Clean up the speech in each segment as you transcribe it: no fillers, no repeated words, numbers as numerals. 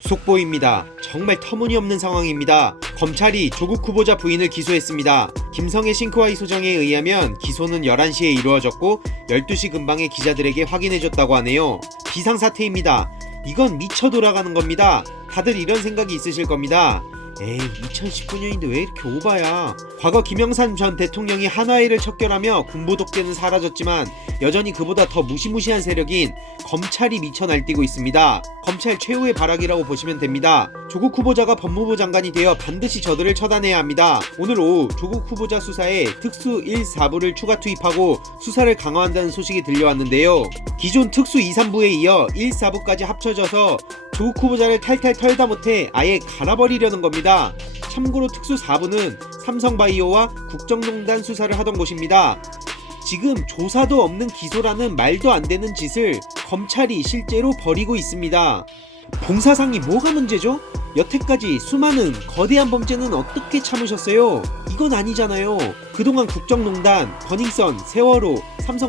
속보입니다. 정말 터무니없는 상황입니다. 검찰이 조국 후보자 부인을 기소했습니다. 김성애 싱크와이 소장에 의하면 기소는 11시에 이루어졌고 12시 근방에 기자들에게 확인해줬다고 하네요. 비상사태입니다. 이건 미쳐 돌아가는 겁니다. 다들 이런 생각이 있으실 겁니다. 에이, 2019년인데 왜 이렇게 오바야. 과거 김영삼 전 대통령이 한화회를 척결하며 군부 독재는 사라졌지만 여전히 그보다 더 무시무시한 세력인 검찰이 미쳐 날뛰고 있습니다. 검찰 최후의 발악이라고 보시면 됩니다. 조국 후보자가 법무부 장관이 되어 반드시 저들을 처단해야 합니다. 오늘 오후 조국 후보자 수사에 특수 1, 4부를 추가 투입하고 수사를 강화한다는 소식이 들려왔는데요. 기존 특수 2, 3부에 이어 1, 4부까지 합쳐져서 조국 후보자를 탈탈 털다 못해 아예 갈아버리려는 겁니다. 참고로 특수 4부는 삼성바이오와 국정농단 수사를 하던 곳입니다. 지금 조사도 없는 기소라는 말도 안 되는 짓을 검찰이 실제로 벌이고 있습니다. 봉사상이 뭐가 문제죠? 여태까지 수많은 거대한 범죄는 어떻게 참으셨어요? 이건 아니잖아요. 그동안 국정농단, 버닝썬, 세월호,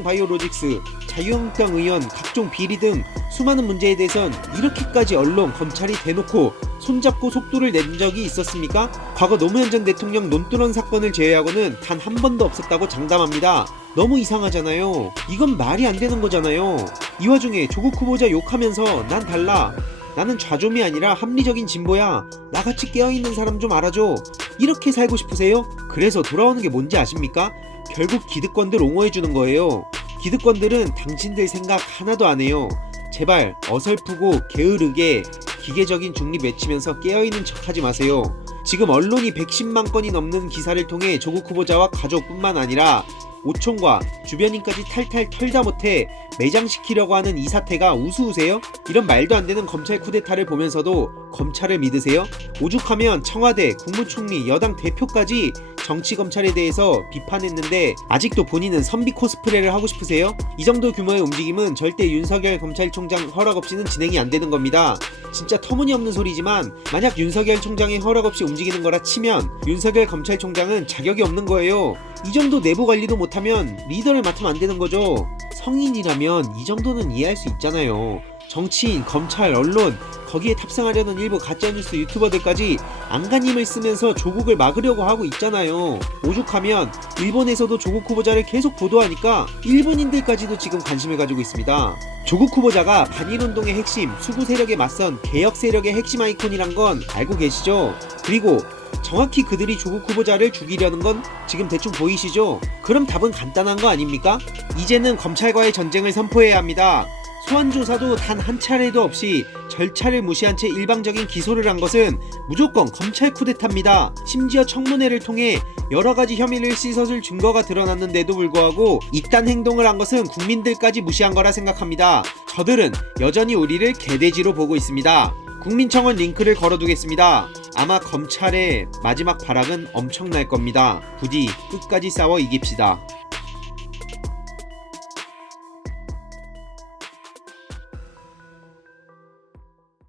삼성바이오로직스, 자유한국당 의원 각종 비리 등 수많은 문제에 대해선 이렇게까지 언론, 검찰이 대놓고 손잡고 속도를 낸 적이 있었습니까? 과거 노무현 전 대통령 논두렁 사건을 제외하고는 단 한 번도 없었다고 장담합니다. 너무 이상하잖아요. 이건 말이 안 되는 거잖아요. 이 와중에 조국 후보자 욕하면서 난 달라. 나는 좌좀이 아니라 합리적인 진보야. 나같이 깨어있는 사람 좀 알아줘. 이렇게 살고 싶으세요? 그래서 돌아오는 게 뭔지 아십니까? 결국 기득권들 옹호해주는 거예요. 기득권들은 당신들 생각 하나도 안 해요. 제발 어설프고 게으르게 기계적인 중립 외치면서 깨어있는 척하지 마세요. 지금 언론이 110만 건이 넘는 기사를 통해 조국 후보자와 가족뿐만 아니라 오총과 주변인까지 탈탈 털다 못해 매장시키려고 하는 이 사태가 우스우세요? 이런 말도 안 되는 검찰 쿠데타를 보면서도 검찰을 믿으세요? 오죽하면 청와대, 국무총리, 여당 대표까지 정치검찰에 대해서 비판했는데 아직도 본인은 선비 코스프레를 하고 싶으세요? 이 정도 규모의 움직임은 절대 윤석열 검찰총장 허락 없이는 진행이 안 되는 겁니다. 진짜 터무니없는 소리지만 만약 윤석열 총장의 허락 없이 움직이는 거라 치면 윤석열 검찰총장은 자격이 없는 거예요. 이 정도 내부 관리도 못하면 리더를 맡으면 안 되는 거죠. 성인이라면 이 정도는 이해할 수 있잖아요. 정치인, 검찰, 언론 거기에 탑승하려는 일부 가짜뉴스 유튜버들까지 안간힘을 쓰면서 조국을 막으려고 하고 있잖아요. 오죽하면 일본에서도 조국 후보자를 계속 보도하니까 일본인들까지도 지금 관심을 가지고 있습니다. 조국 후보자가 반일운동의 핵심, 수구 세력에 맞선 개혁 세력의 핵심 아이콘이란 건 알고 계시죠? 그리고 정확히 그들이 조국 후보자를 죽이려는 건 지금 대충 보이시죠? 그럼 답은 간단한 거 아닙니까? 이제는 검찰과의 전쟁을 선포해야 합니다. 소환조사도 단 한 차례도 없이 절차를 무시한 채 일방적인 기소를 한 것은 무조건 검찰 쿠데타입니다. 심지어 청문회를 통해 여러가지 혐의를 씻어줄 증거가 드러났는데도 불구하고 이딴 행동을 한 것은 국민들까지 무시한 거라 생각합니다. 저들은 여전히 우리를 개돼지로 보고 있습니다. 국민청원 링크를 걸어두겠습니다. 아마 검찰의 마지막 발악은 엄청날 겁니다. 부디 끝까지 싸워 이깁시다.